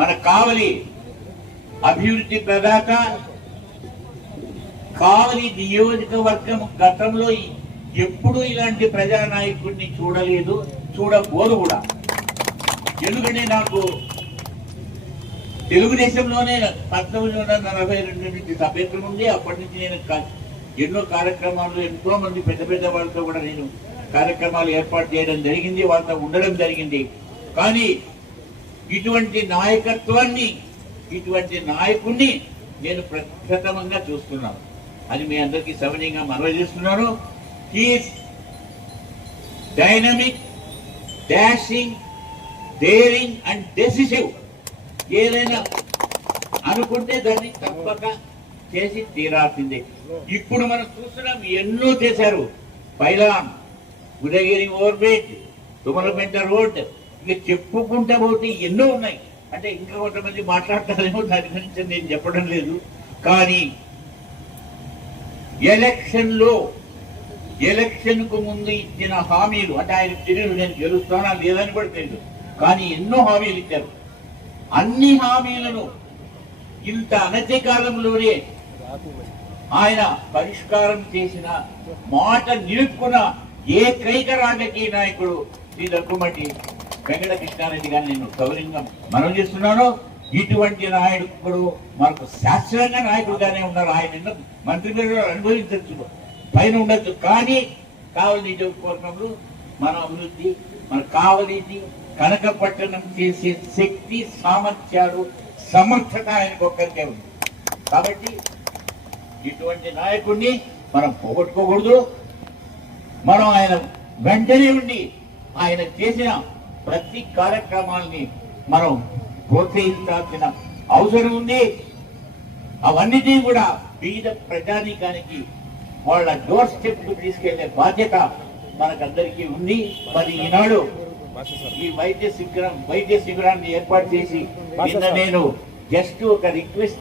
మన కావలి అభివృద్ధి ప్రదాత, కావలి నియోజకవర్గం గతంలో ఎప్పుడు ఇలాంటి ప్రజానాయకుడిని చూడలేదు, చూడబోదు కూడా. ఎందుకంటే నాకు తెలుగుదేశంలోనే 1942 నుంచి సభ్యత్వం ఉంది. అప్పటి నుంచి నేను ఎన్నో కార్యక్రమాలు, ఎంతో మంది పెద్ద పెద్ద వాళ్ళతో కూడా నేను కార్యక్రమాలు ఏర్పాటు చేయడం జరిగింది, వాళ్ళతో ఉండడం జరిగింది. కానీ ఇటువంటి నాయకత్వాన్ని, ఇటువంటి నాయకుడిని నేను ప్రప్రథమంగా చూస్తున్నాను. అది మీ అందరికీ సవినయంగా మనవి చేస్తున్నాను. He's dynamic, dashing, daring and decisive. ఏదైనా అనుకుంటే దాన్ని తప్పక చేసి తీరాల్సిందే. ఇప్పుడు మనం చూస్తున్నాం, ఎన్నో చేశారు. Pylon, Udayagiri overbridge, Tummalapenta road, ఇక చెప్పుకుంటా పోతే ఎన్నో ఉన్నాయి. అంటే ఇంకా కొంతమంది మాట్లాడతారేమో, దాని గురించి నేను చెప్పడం లేదు. కానీ ఎలక్షన్ కు ముందు ఇచ్చిన హామీలు, అంటే ఆయన తెలియదు నేను గెలుస్తానా లేదని కూడా తెలియదు, కానీ ఎన్నో హామీలు ఇచ్చారు. అన్ని హామీలను ఇంత అనతి కాలంలోనే ఆయన పరిష్కారం చేసిన, మాట నిలుపుకున్న ఏకైక రాజకీయ నాయకుడు శ్రీ దగ్గుమటి వెంకట కృష్ణారెడ్డి గారిని నేను సౌర్యంగా మనం చేస్తున్నాను. ఇటువంటి నాయకుడు మనకు శాస్త్రంగా నాయకుడుగానే ఉన్నారు. ఆయన మంత్రి అనుభవించవచ్చు, పైన ఉండొచ్చు. కానీ కావలి నియోజకవర్గంలో మన అభివృద్ధి, మన కావలిని కనకపట్టణం చేసే శక్తి, సామర్థ్యాలు, సమర్థత ఆయనకు ఒక్కరికే ఉంది. కాబట్టి ఇటువంటి నాయకుడిని మనం పోగొట్టుకోకూడదు. మనం ఆయన వెంటనే ఉండి ఆయన చేసిన ప్రతి కార్యక్రమాలని మనం ప్రోత్సహించాల్సిన అవసరం ఉంది. అవన్నిటినీ కూడా బీద ప్రజానీకానికి వాళ్ళ డోర్ స్టెప్ కు తీసుకెళ్లే బాధ్యత మనకందరికీ ఉంది. మరి ఈనాడు ఈ వైద్య శిబిరాన్ని ఏర్పాటు చేసి నేను జస్ట్ ఒక రిక్వెస్ట్